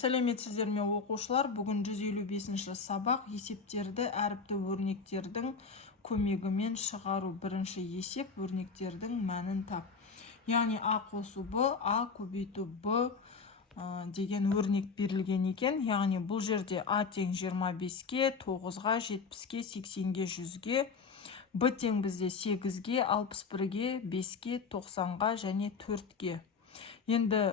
Сәлеметсіздер ме оқушылар, бүгін 155-ші сабақ есептерді әріпті өрнектердің көмегімен шығару. Бірінші есеп өрнектердің мәнін тап. Яғни А қосу Б, А көбейту Б деген өрнек берілген екен. Яғни бұл жерде А тең 25-ге, 9-ға, 70-ге, 80-ге, 100-ге, Б тең бізде 8-ге, 61-ге, 5-ге, 90-ға және 4-ге. Енді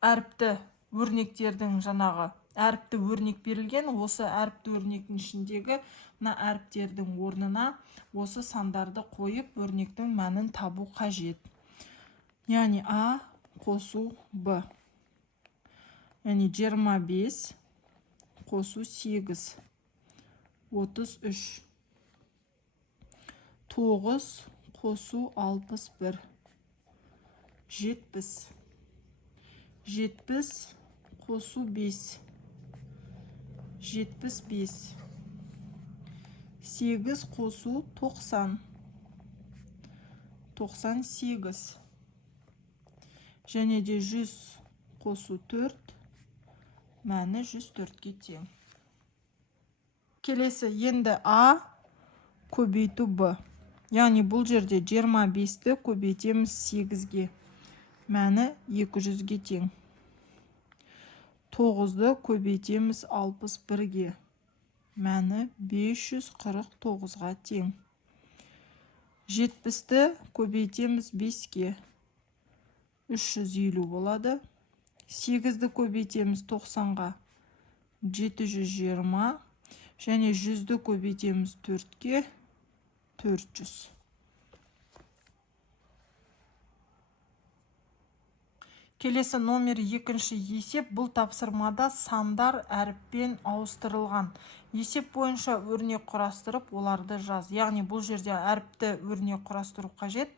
әріпті өрнектердің жаңағы әріпті өрнек берілген, осы әріпті өрнектің ішіндегі әріптердің орнына осы сандарды қойып өрнектің мәнін табу қажет. Яғни А қосу Б. Яғни 25 қосу 8 33. 9 қосу 61 70. 70 қосу 5 75. 8 қосу 90 98. Және де 100 қосу 4 мәні 104-ге тең. Келесі енді А көбейту Б. Яғни бұл жерде 25-ті көбейтеміз 8-ге. Мәні 200-ге тең. 9-ды көбейтеміз 61-ге. Мәні 549-ға тең. 70-ті көбейтеміз 5-ге. 350 болады. 8-ді көбейтеміз 90-ға. 720. Және 100-ді көбейтеміз 4-ге. 400. Келесі номер 2-ші есеп. Бұл тапсырмада сандар әріппен ауыстырылған. Есеп бойынша өрнек құрастырып, оларды жаз. Яғни бұл жерде әріпті өрнек құрастыру қажет.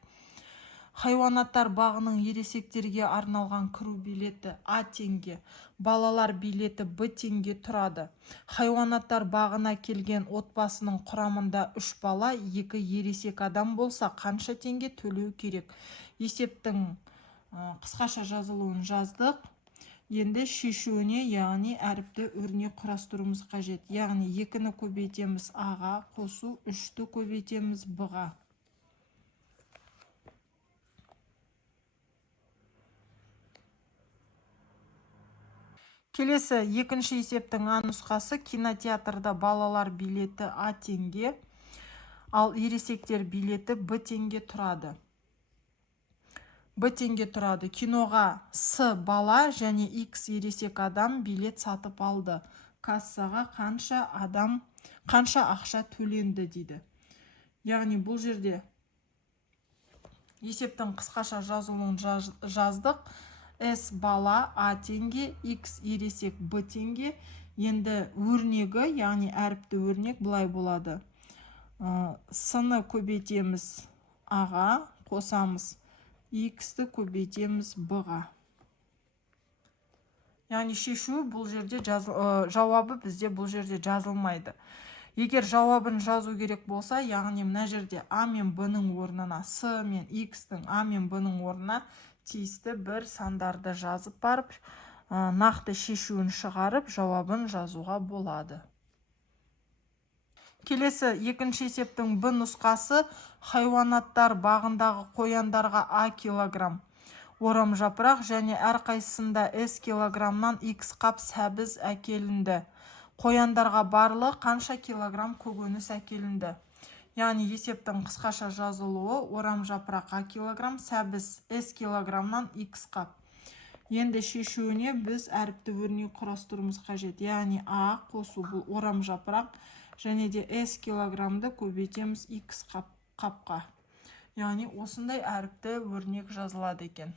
Хайуанаттар бағының ересектерге арналған кіру билеті А теңге, балалар билеті Б теңге тұрады. Хайуанаттар бағына келген отбасының құрамында 3 бала, 2 ересек адам болса, қанша теңге төлеу керек? Есептің қысқаша жазылуын жаздық. Енді шешуіне, яғни әріпті өрнек құрастыруымыз қажет. Яғни 2-ні көбейтеміз А-ға, қосу 3-ті көбейтеміз Б-ға. Келесі 2-ші есептің А нұсқасы. Кинотеатрда балалар билеті А теңге, ал ересектер билеті Б теңге тұрады. Б теңге тұрады. Киноға С бала және X ересек адам билет сатып алды. Кассаға қанша ақша төленді дейді. Яғни бұл жерде есептің қысқаша жазылуын жаздық. С бала А теңге, X ересек Б теңге. Енді өрнегі, яғни әріпті өрнек бұлай болады. С-ны көбейтеміз А-ға, қосамыз X-ті көбейтеміз Б-ға. Яғни шешу бұл жерде жауабы бізде бұл жерде жазылмайды. Егер жауабын жазу керек болса, яғни мына жерде А мен Б-ның орнына, С мен X-тің А мен Б-ның орнына тиісті бір сандарды жазып барып, нақты шешуін шығарып, жауабын жазуға болады. Келесі 2-ші есептің Б нұсқасы. Хайуанаттар бағындағы қояндарға А килограмм орам жапырақ және әрқайсысында С килограммнан X қап сәбіз әкелінді. Қояндарға барлы қанша килограмм көкөніс әкелінді? Яғни есептің қысқаша жазылуы: орам жапырақ А килограмм, сәбіз С килограммнан X қап. Енді шешуіне біз әріпті өрнек құрастыруымыз қажет. Яғни А қосу бұл орам жапырақ және де С килограммды көбейтеміз X қапқа. Яғни осындай әріпті өрнек жазылады екен.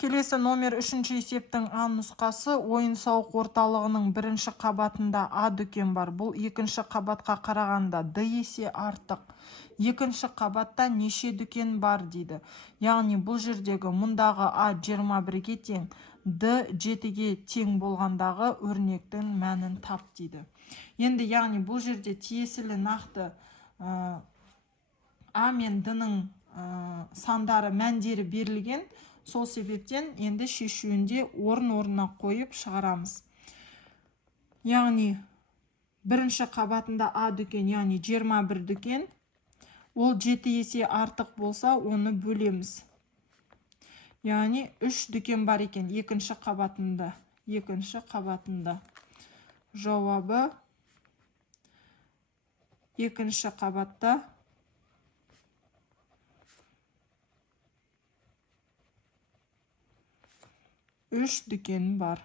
Келесі номер 3-ші есептің А нұсқасы. Ойын-сауық орталығының 1-ші қабатында А дүкен бар. Бұл 2-ші қабатқа қарағанда Д есе артық. 2-ші қабатта неше дүкен бар дейді. Яғни бұл жердегі мұндағы А 21-ге тең, Д 7-ге тең болғандағы өрнектің мәнін тап дейді. Енді яғни бұл жерде тиесілі нақты А мен Д-ның сандары мәндері берілген. Сол себептен енді шешуінде орын-орнына қойып шығарамыз. Яғни бірінші қабатында А дүкен, яғни 21 дүкен. Ол 7 есе артық болса, оны бөлеміз. Яғни 3 дүкен бар екен екінші қабатында. Жауабы екінші қабатта 3 дүкен бар.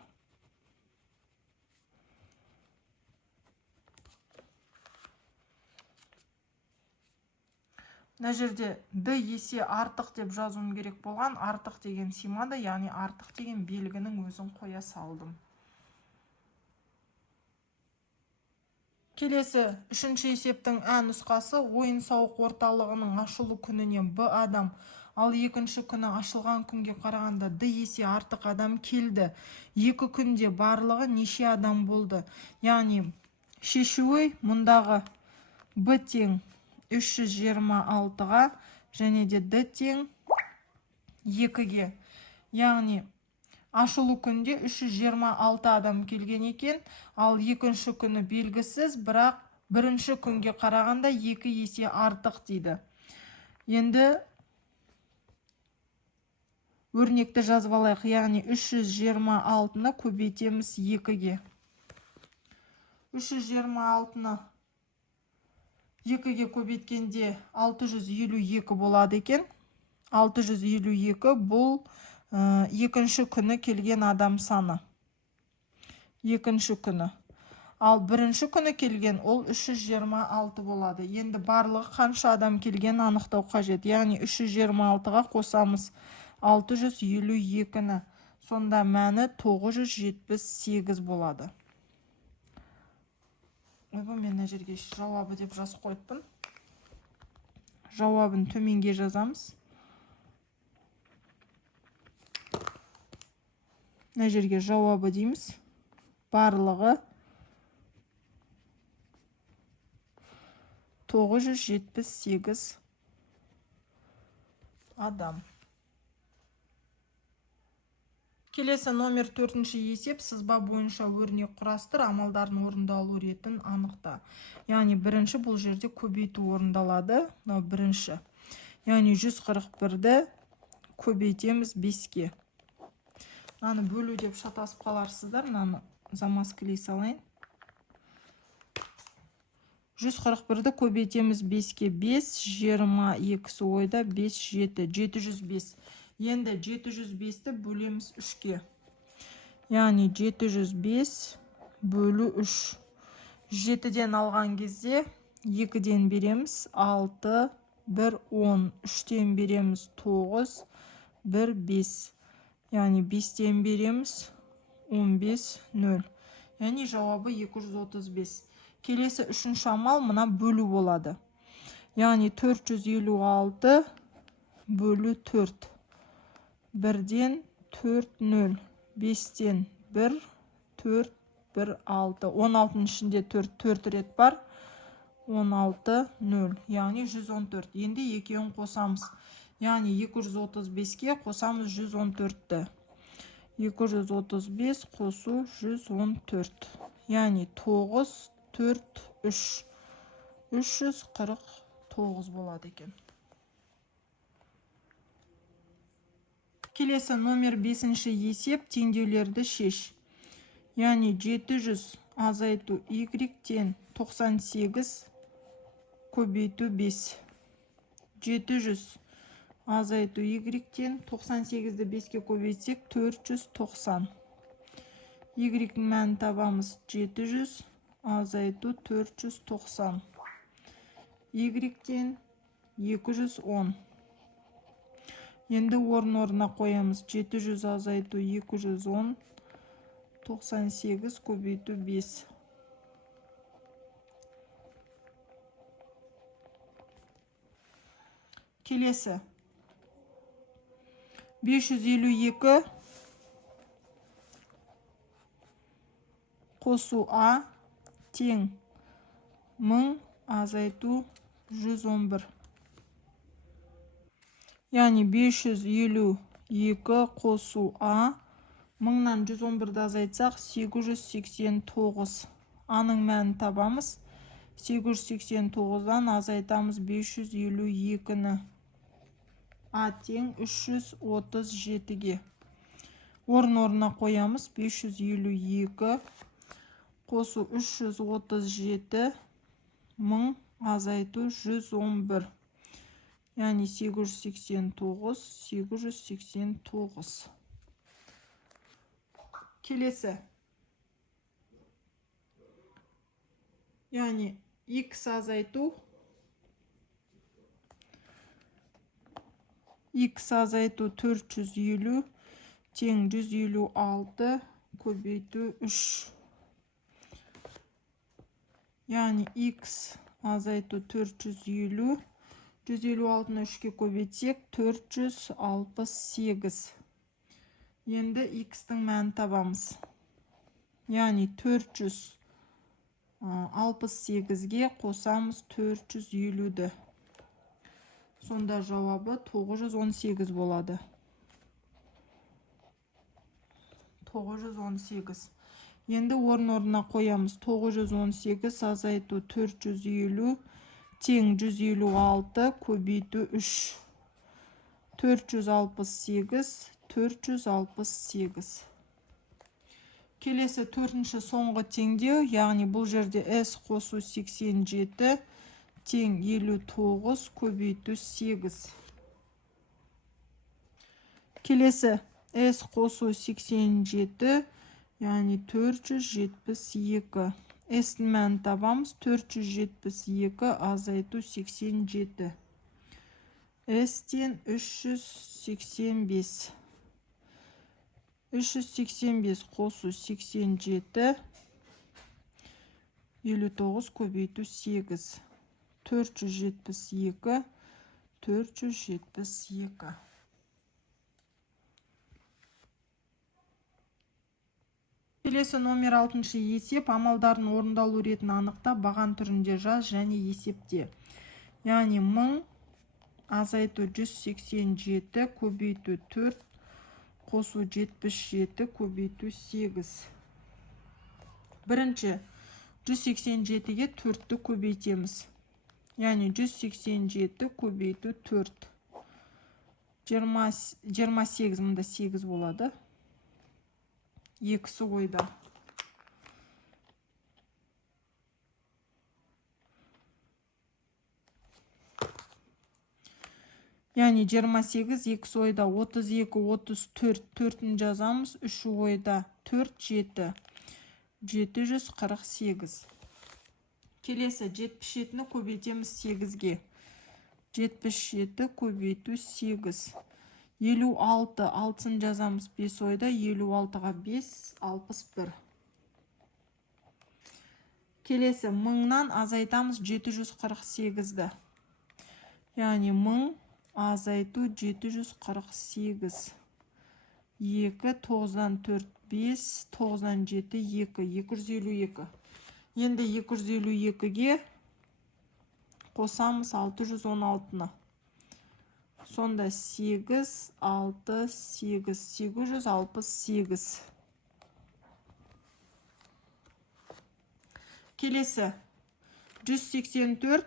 Мына жерде Д есе артық деп жазуым керек болған. Артық деген симады, яғни артық деген белгінің өзін қоя салдым. Келесі үшінші есептің Ә нұсқасы. Ойын-сауық орталығының ашылу күніне Б адам, ал екінші күні ашылған күнге қарағанда Д есе артық адам келді. Екі күнде барлығы неше адам болды? Яғни шешуі мұндағы Б тең 326-ға және де Д тең 2-ге. Яғни ашылу күнде 326 адам келген екен, ал екінші күні белгісіз, бірақ бірінші күнге қарағанда 2 есе артық дейді. Енді өрнекті жазып алайық, яғни 326-ны көбейтеміз 2-ге. 326-ны 2-ге көбейткенде 652 болады екен. 652 бұл екінші күні келген адам саны. Екінші күні. Ал бірінші күні келген ол 326 болады. Енді барлығы қанша адам келген анықтау қажет. Яғни 326-ға қосамыз 652-ні. Сонда мәні 978 болады. Мен мына жерге жауабы деп жазып қойыппын. Жауабын төменге жазамыз. Мына жерге жауабы дейміз. Барлығы 978 адам. Келесі номер 4-ші есеп. Сызба бойынша өрнек құрастыр, амалдарын орындалу ретін анықта. Яғни бірінші бұл жерде көбейту орындалады. Бірінші. Яғни 141-ді көбейтеміз 5-ге. Мынаны бөлу деп шатасып қаларсыздар. Мынаны замаскілей салайын. 141-ді көбейтеміз 5-ге. 5, 22 ойда 5, 7, 705. Енді 705-ті бөлеміз 3-ге. Яғни 705 бөлу 3. 7-ден алған кезде 2-ден береміз 6, 1, 10. 3-ден береміз 9, 1, 5. Яғни 5-ден береміз 15, 0. Яғни жауабы 235. Келесі үшінші амал мұна бөлу болады. Яғни 456 бөлу 4. 1-ден 4, 0. 5-ден 1, 4, 1, 6. 16-ның ішінде 4 рет бар. 16, 0. Яғни 114. Енді екеуін қосамыз. Яғни 235-ке қосамыз 114-ті. 235 қосу 114. Яғни 9, 4, 3. 349 болады екен. Келесі номер 5-ші есеп. Теңдеулерді шеш. Яғни 700 азайту y-тен 98 көбейту 5. 700 азайту y-тен 98-ді 5-ке көбейтсек 490. Y-ның мәнін табамыз 700 азайту 490. Y-тен 210. Енді орын-орнына қоямыз. 700 азайту 210, 98 көбейту 5. Келесі. 552 қосу А тең 1000 азайту 111. яғни 552 қосу А. 1000-нан 111-ді азайтсақ 889. Аның мәнін табамыз. 889-дан азайтамыз 552-ні. А тең 337-ге. Орын-орнына қоямыз. 552 қосу 337, 1000 азайту 111. Яғни 889. Келесі. Яғни X азайту 450 тең 156 көбейту 3. Яғни X азайту 450. 156-ны 3-ке көбейтсек 468. Енді X-тің мәнін табамыз. Яғни 468-ге қосамыз 450-ді. Сонда жауабы 918 болады. 918. Енді орын-орнына қоямыз. 918 азайту 450 тең 156 көбейту 3. 468. Келесі төртінші соңғы теңдеу, яғни бұл жерде S қосу 87 тең 59 көбейту 8. Келесі S қосу 87, яғни 472. S-дің мәнін табамыз. 472 азайту 87. S-тен 385. 385 қосу 87, 59 көбейту 8. 472. Келесі номер 6-шы есеп. Амалдардың орындалу ретін анықта, баған түрінде жаз және есепте. Яғни 1000 азайту 187 көбейту 4 қосу 77 көбейту 8. Бірінші 187-ге 4-ті көбейтеміз. Яғни 187 көбейту 4. 28 мұнда 8 болады. Екісі ойда. Яғни 28, екісі ойда. 32, 34, 4-ін жазамыз. 3 ойда. 4, 7. 748. Келесі 77-ні көбейтеміз 8-ге. 77 көбейту 8. 56, 6-ын жазамыз 5 ойда. 56-ға 5, 61. Келесі 1000-нан азайтамыз 748-ді. Яғни 1000 азайту 748. 2, 9-дан 4, 5, 9-дан 7, 2, 252. Енді 252-ге қосамыз 616-ны. Сонда 8, 6, 8, 868. Келесі 184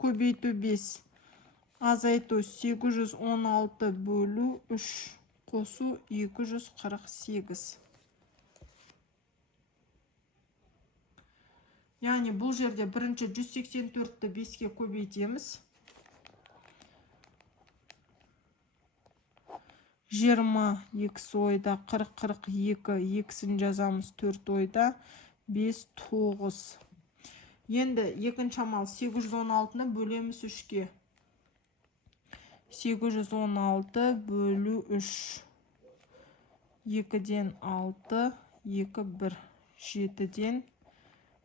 көбейту 5. Азайту 816 бөлу 3 қосу 248. Яғни бұл жерде бірінші 184-ті 5-ке көбейтеміз. 20 ойда, 40-42, екісін жазамыз 4 ойда, 5, 9. Енді екінші амал 816-ны бөлеміз 3-ке. 816 бөлу 3. 2-ден 6, 2, 1. 7-ден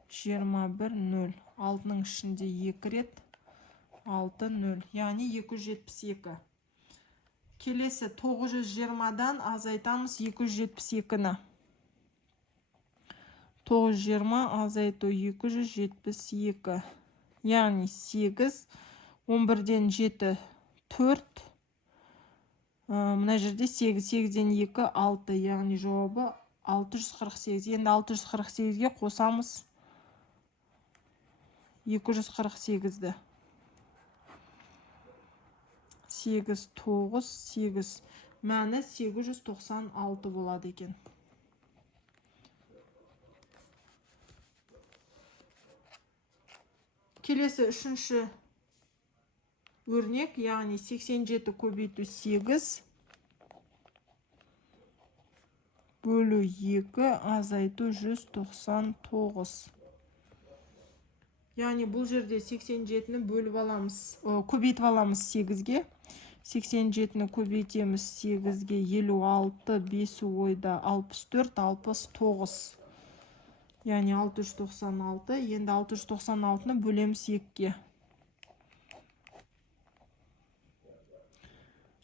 21, 0. 6-ның ішінде 2 рет 6, 0. Яғни 272. Келесі 920-дан азайтамыз 272-ні. 920 азайту 272. Яғни 8, 11-ден 7, 4, мына жерде 8, 8-ден 2, 6, яғни жауабы 648. Енді 648-ге қосамыз 248-ді. 8, 9, 8. Мәні 896 болады екен. Келесі үшінші өрнек, яғни 87 көбейту 8 бөлу 2 азайту 199. Яғни бұл жерде 87-ні бөліп аламыз, көбейтіп аламыз 8-ге. 87-ні көбейтеміз 8-ге, 56, 5 ойда 64, 69. Яғни 696. Енді 696-ны бөлеміз 2-ге.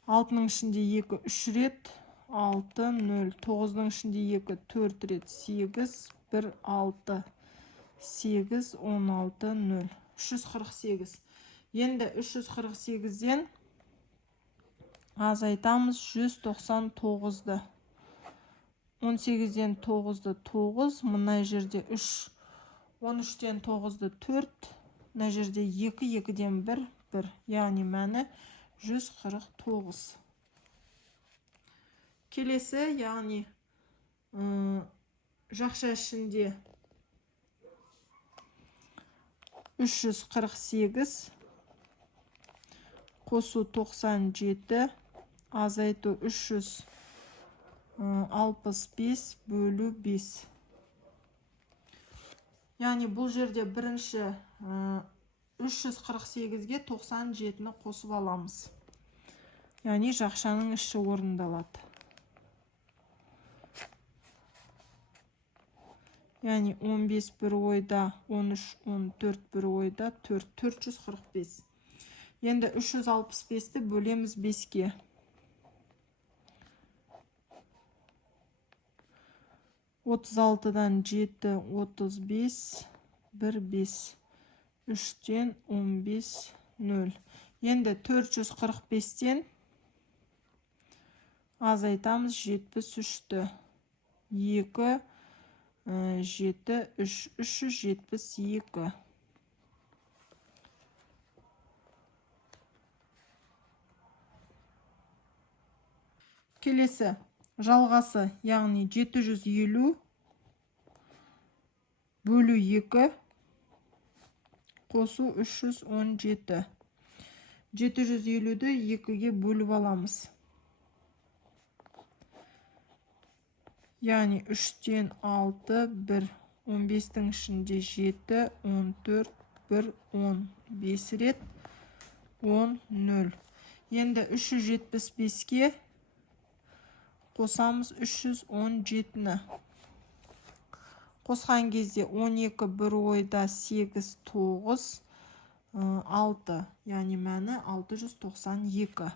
6-ның ішінде 2 3 рет, 6, 0. 9-ның ішінде 2 4 рет, 8, 1, 6. 8, 16, 0. 348. Енді 348-ден азайтамыз 199-ды. 18-ден 9-ды 9, мына жерде 3, 13-ден 9-ды 4, мына жерде 2, 2-ден 1, 1. Яғни мәні 149. Келесі, яғни жақша ішінде 348, қосу 97, азайту 365 бөлу 5. Яғни бұл жерде бірінші 348-ге 97-ні қосып аламыз. Яғни жақшаның іші орындалады. Яғни 15 бір ойда, 13, 14 бір ойда, 4, 445. Енді 365-ті бөлеміз 5-ге. 36-дан 7, 35, 1, 5. 3-тен 15, 0. Енді 445-тен азайтамыз 73-ті. 2, 7, 3, 372. Келесі жалғасы, яғни 750 бөлу 2 қосу 317. 750-ді 2-ге бөліп аламыз. Яғни 3-тен 6, 1, 15-тің ішінде 7, 14, 1, 10, 5 рет, 10, 0. Енді 375-ге қосамыз 317-ні. Қосқан кезде 12 бір ойда, 8, 9, 6. Яғни мәні 692.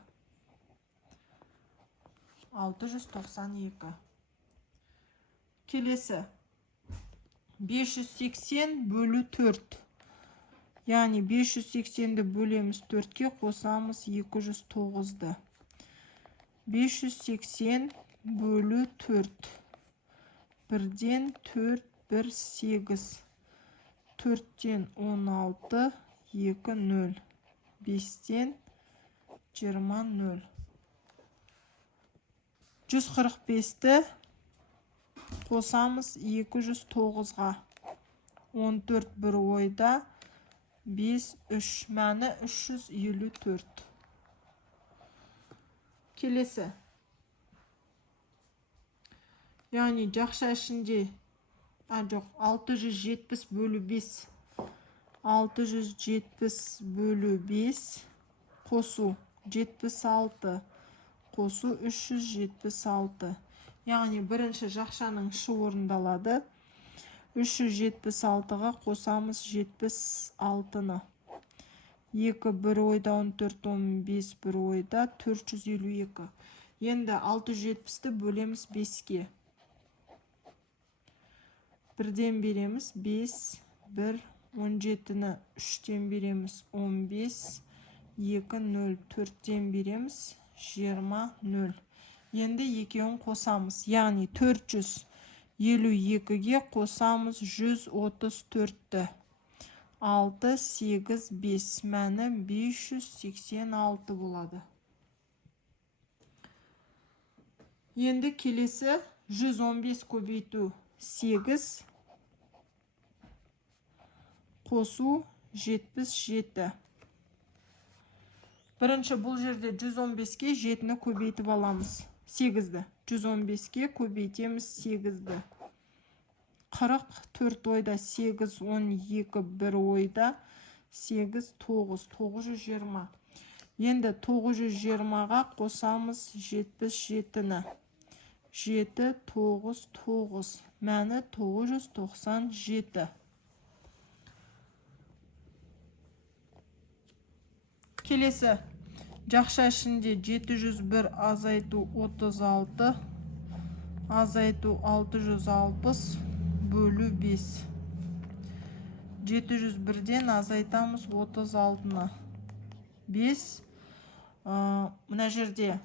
692. Келесі 580 бөлу 4. Яғни 580-ді бөлеміз 4-ке, қосамыз 209-ды. 580 бөлу 4. 1-ден 4, 1, 8. 4-тен 16, 2, 0. 5-тен 20, 0. 145-ті қосамыз 209-ға. 14 бір ойда, 5, 3. Мәні 354. Келесі. Яғни жақша ішінде, жоқ, 670 бөлу 5. 670 бөлу 5 қосу 76 қосу 376. Яғни бірінші жақшаның іші орындалады. 376-ға қосамыз 76-ны. 2 бір ойда, 14, 15 бір ойда, 452. Енді 670-ті бөлеміз 5-ге. 1-ден береміз 5, 1, 17-ні 3-тен береміз 15, 2 0 4-тен береміз 20 0. Енді екеуін қосамыз. Яғни 452-ге қосамыз 134-ті. 6, 8, 5. Мәні 586 болады. Енді келесі 115 көбейту 8. Қосу 77. Бірінші бұл жерде 115-ке 7-ні көбейтіп аламыз. 8-ді. 115-ке көбейтеміз 8-ді. 44 ойда 8, 12, 1 ойда 8, 9, 920. Енді 920-ға қосамыз 77-ні. 7, 9, 9. Мәні 997. Келесі жақша ішінде 701 азайту 36, азайту 660 бөлу 5. 701-ден азайтамыз 36-ны. 5. Мына жерде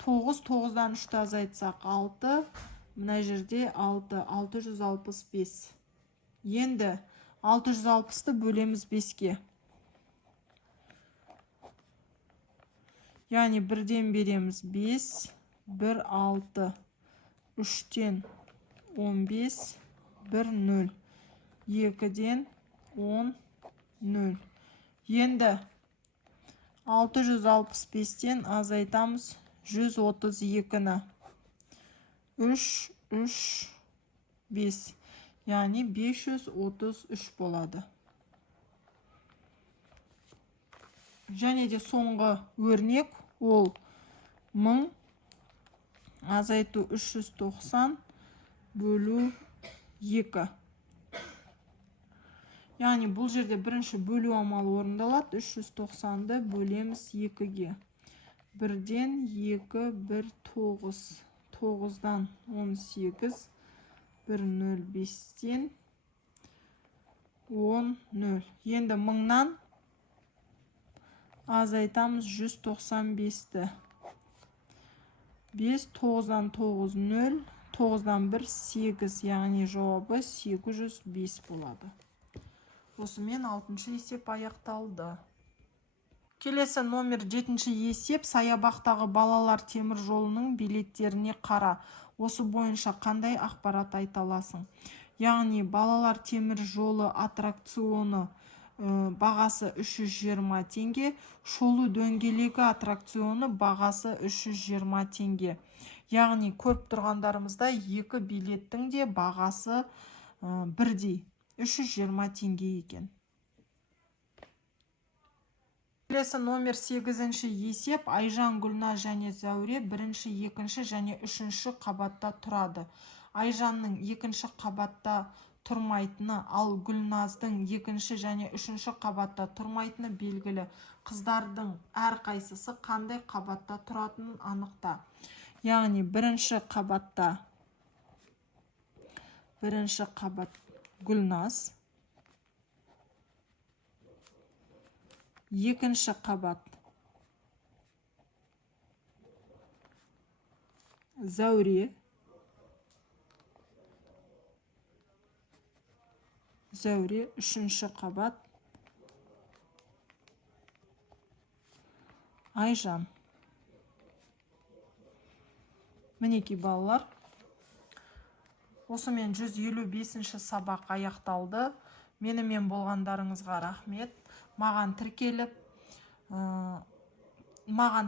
9, 9-дан 3-ті азайтсақ 6. Мына жерде 6, 665. Енді 660-ты бөлеміз 5-ке. Яғни 1-ден береміз 5, 1, 6, 3-тен 15, 1, 0, 2-ден 10, 0. Енді 665-тен азайтамыз 132-ні. 3, 3, 5. Яғни 533 болады. Және де соңғы өрнек ол 1000 азайту 390 бөлу 2. Яғни бұл жерде бірінші бөлу амалы орындалады. 390-ды бөлеміз 2-ге. 1-ден 2, 1, 9. 9-дан 18, 1, 0, 5-тен 10, 0. Енді 1000-нан азайтамыз 195-ті. 5, 9-дан 9, 0. 9-дан 1, 8. Яғни жауабы 805 болады. Осымен 6-шы есеп аяқталды. Келесі номер 7-ші есеп. Саябақтағы балалар темір жолының билеттеріне қара. Осы бойынша қандай ақпарат айта аласың? Яғни балалар темір жолы аттракционы бағасы 320 теңге, шолу дөңгелегі аттракционы бағасы 320 теңге. Яғни көп тұрғандарымызда екі билеттің де бағасы бірдей, 320 теңге екен. Келесі номер 8-ші есеп. Айжан, Гүлназ және Зәуре 1-ші, 2-ші және 3-ші қабатта тұрады. Айжанның 2-ші қабатта тұрмайтыны, ал Гүлназдың 2-ші және 3-ші қабатта тұрмайтыны белгілі. Қыздардың әрқайсысы қандай қабатта тұратынын анықта. Яғни 1-ші қабатта Гүлназ, 2-ші қабат Зәуре, 3-ші қабат Айжан. Мінеки балалар, осымен 155-ші сабақ аяқталды. Менімен болғандарыңызға рахмет. Маған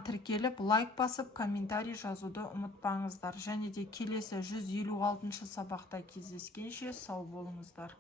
тіркеліп, лайк басып, комментарий жазуды ұмытпаңыздар. Және де келесі 156-шы сабақта кездескенше сау болыңыздар.